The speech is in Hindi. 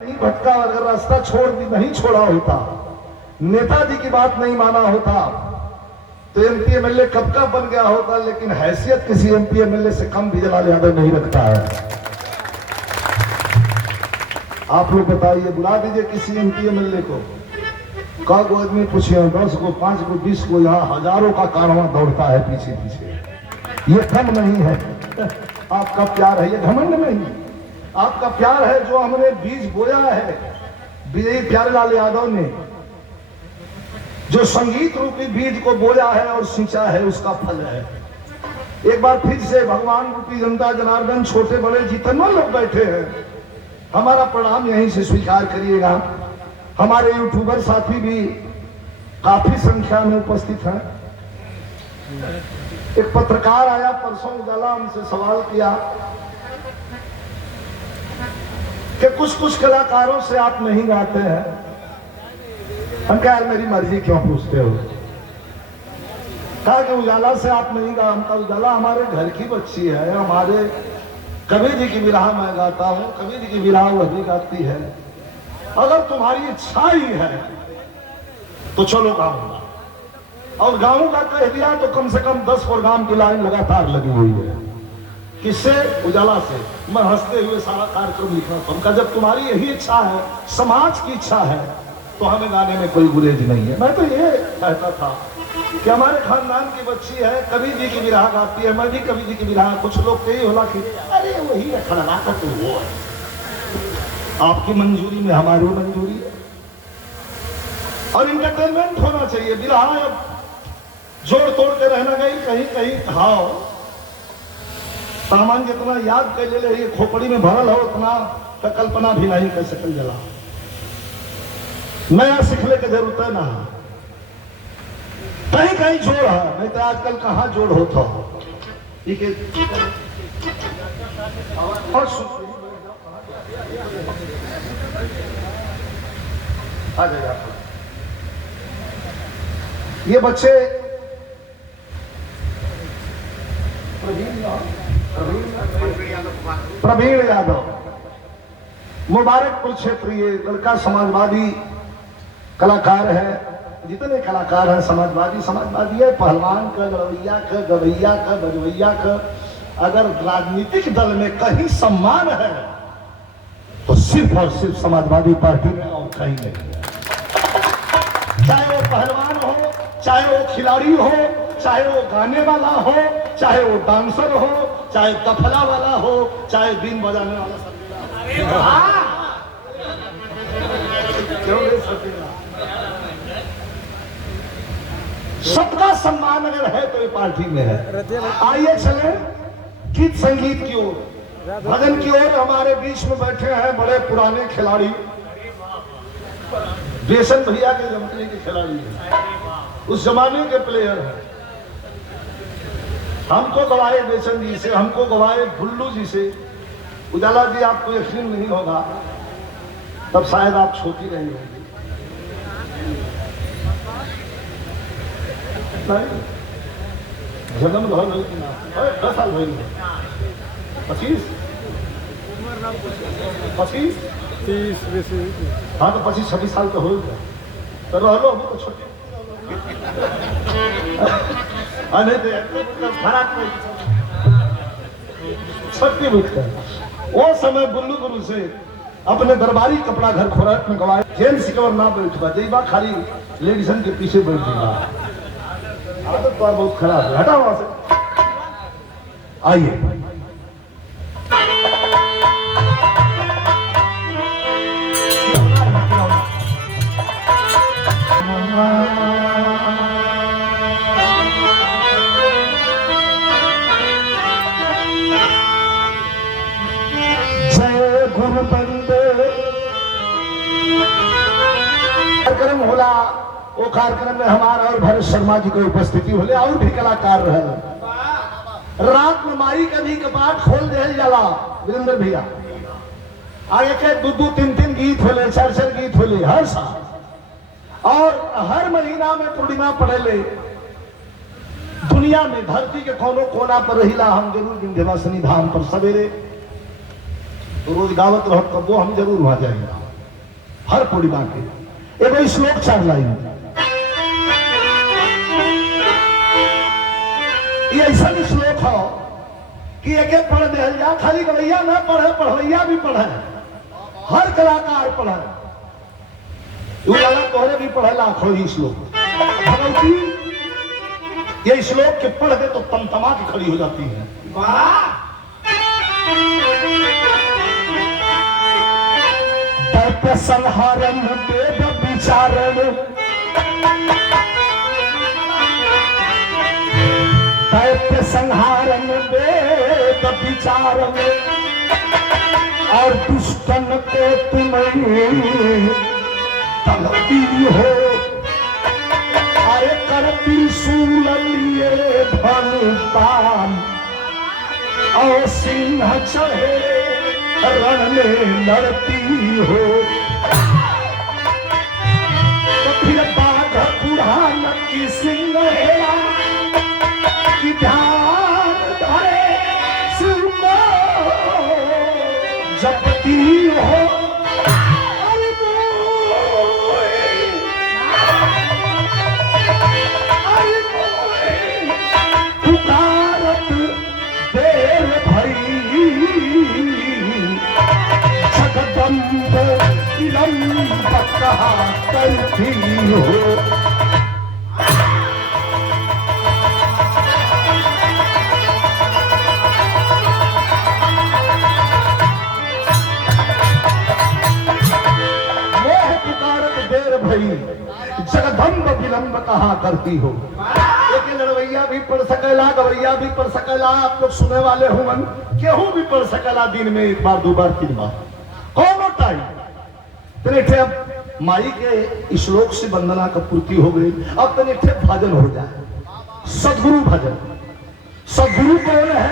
नहीं भटका, अगर रास्ता नहीं छोड़ा होता, नेताजी की बात नहीं माना होता तो एमपी एमएलए कब का बन गया होता। लेकिन हैसियत किसी एमपी एमएलए से कम भी जलाल यादव नहीं रखता है। आप लोग बताइए, बुला दीजिए किसी एमपी एमएलए को, का को आदमी पूछिए, 10 को 5 को 20 को, यहाँ हजारों का कारवां दौड़ता है पीछे पीछे। ये कम नहीं है, आपका प्यार है, ये घमंड नहीं। आपका प्यार है जो हमने बीज बोया है, विजयी प्यारेलाल यादव ने जो संगीत रूपी बीज को बोया है और सींचा है, उसका फल है। एक बार फिर से भगवान रूपी जनता जनार्दन, छोटे बड़े जितने लोग बैठे हैं, हमारा प्रणाम यहीं से स्वीकार करिएगा। हमारे यूट्यूबर साथी भी काफी संख्या में उपस्थित हैं। एक पत्रकार आया परसों उजाला, हमसे सवाल किया कि कुछ कलाकारों से आप नहीं गाते हैं। हम कहा, यार मेरी मर्जी, क्यों पूछते हो। कहा कि उजाला से आप नहीं गा। हमका उजाला हमारे घर की बच्ची है, हमारे कबीर जी की विरह मैं गाता हूँ, कबीर जी की विरह वही गाती है। अगर तुम्हारी इच्छा ही है तो चलो गाऊंगा, और गाऊंगा कह दिया तो कम से कम 10 प्रोग्राम की लाइन लगातार लगी हुई है। किससे? उजाला से। मैं हंसते हुए सारा कार्यक्रम लिखा था। उनका जब तुम्हारी यही इच्छा है, समाज की इच्छा है, तो हमें गाने में कोई गुरेज नहीं है। मैं तो ये कहता था कि हमारे खानदान की बच्ची है, कबीर जी की विरह गाती है, मैं भी कबीर जी की विरह। कुछ लोग तो यही होला कि अरे वही खड़ा कर, तो वो है। आपकी मंजूरी में हमारी मंजूरी है, और इंटरटेनमेंट होना चाहिए। विरह अब जोड़ तोड़ के रहना गई, कहीं कहीं घाव सामान जितना याद कर ले रही खोपड़ी में भरल हो, उतना का कल्पना भी नहीं कर सकल जला। नया सीखने की जरूरत है ना, कहीं कहीं जोड़ है, नहीं तो आजकल कहाँ जोड़ होता। ठीक है, और आ जाइए आप। ये बच्चे प्रवीण यादव मुबारकपुर क्षेत्रीय लड़का, समाजवादी कलाकार है। जितने कलाकार हैं समाजवादी है। पहलवान का, लड़वैया का, गवैया का, बजवैया का, अगर राजनीतिक दल में कहीं सम्मान है तो सिर्फ और सिर्फ समाजवादी पार्टी में, और कहीं नहीं है। चाहे वो पहलवान हो, चाहे वो खिलाड़ी हो, चाहे वो गाने वाला हो, चाहे वो डांसर हो, चाहे तफला वाला हो, चाहे बीन बजाने वाला सबका सम्मान अगर है तो ये पार्टी में है। आइए चले गीत संगीत की ओर, भजन की ओर। हमारे बीच में बैठे हैं बड़े पुराने खिलाड़ी, बेसन भैया के जमाने के खिलाड़ी हैं, उस जमाने के प्लेयर हैं। हमको गवाए बेसन जी से, हमको गवाए भुल्लू जी से। उजाला जी, आपको यकीन नहीं होगा, तब शायद आप छोटी रही होगी। नहीं, जन्म घर नहीं सुना, 10 साल हो गए, 25 30 हाँ, तो 25-26 साल तो हो गया, तो रह लो, अभी तो छोटे छठी बैठते हैं। वो समय बुल्लू गुरु से अपने दरबारी कपड़ा घर खोराक में गवाए, जेंट्स कवर ना बैठवा देवा, खाली लेडीजन के पीछे बैठ देगा। आदत तो बहुत खराब है, हटा वहां से। आइए, कार्यक्रम होला। वो कार्यक्रम में हमारा और भरत शर्मा जी की उपस्थिति होले, और भी कलाकार रहे। रात में माई का भी कपाट खोल दे जाला वीरेंद्र भैया। आगे के 2-2, 3-3 गीत होले, 4-4 गीत होले हर साल, और हर महीना में पूर्णिमा पड़ेले। दुनिया में धरती के कोनो कोना पर रहिला, हम जरूर विंध्यवासिनी धाम पर सवेरे रोज गावत रहो, तब वो हम जरूर वहां जाएंगे। हर पूर्णिमा के एगो श्लोक 4 लाइन। ये ऐसा श्लोक हो कि एक एक पढ़ दे जा, खाली गवैया ना पढ़े, पढ़वैया भी पढ़े, हर कलाकार पढ़े, उजाला तोहरे भी पढ़े लाखों ही श्लोक। भगवती ये श्लोक के पढ़ दे तो तमतमा के खड़ी हो जाती है। दैत्य संहारन वेद विचारन, दैत्य संहारन वेद विचारन, और दुष्टन को तुम्हें तलती हो, अरे कर त्रिशूल लिए धनुष्पान, और सिंह चढ़े रण में लड़ती हो। तो फिर बाघ पुराण की सिंह हेरा की ध्यान धरे सुनो जपती हो। पुकारत देर भई जगदम्ब विलंब कहा करती हो। मोह पुकारत देर भई जगदम्ब विलंब कहा करती हो। एक लड़वैया भी पढ़ सकेला, गवैया भी पढ़ सकेला, आप लोग सुने वाले हुवन, केहू भी पढ़ सकेला दिन में 1 बार 2 बार 3 बार, कौन टाइम तनिठे। अब माई के श्लोक से वंदना का पूर्ति हो गई, अब तनिठे भजन हो जाए, सदगुरु भजन। सदगुरु कौन है?